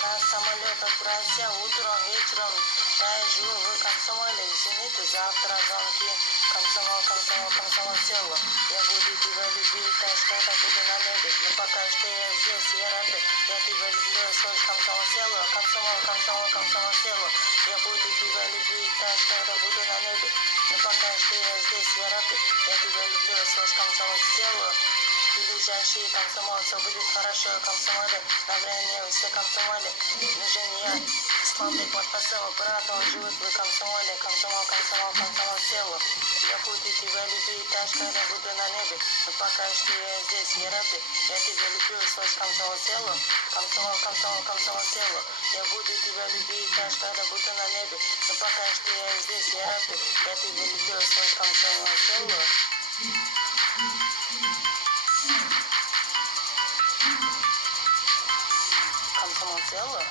на самолет отправься утром, вечером. Да, я живу в Комсомоле, извините, завтра звонки. Комсомол село. Я буду тебя любить, так что это буду на небе. Но пока что я здесь, я рада. Я тебя люблю, слышь, Комсомол село. Комсомол село. Я буду тебя любить, так что это буду на небе. Но пока что я здесь, я рада. Я тебя люблю, слышь, Комсомол село. Ближайшие комсомольцы будет хорошо, комсомоле. На время все комсомоле. Нужен я. Славный подпосел, брат, он живет в комсомоле. Комсомол село. Я буду тебя любить, так что я буду на небе. Но пока что я здесь, я рада. Я тебя люблю, слышь, Комсомол село. Комсомол село. Я буду тебя любить, так что я буду на небе. Но пока что я здесь, я рада. Я тебя люблю, слышь, Комсомол село. Комсомол село.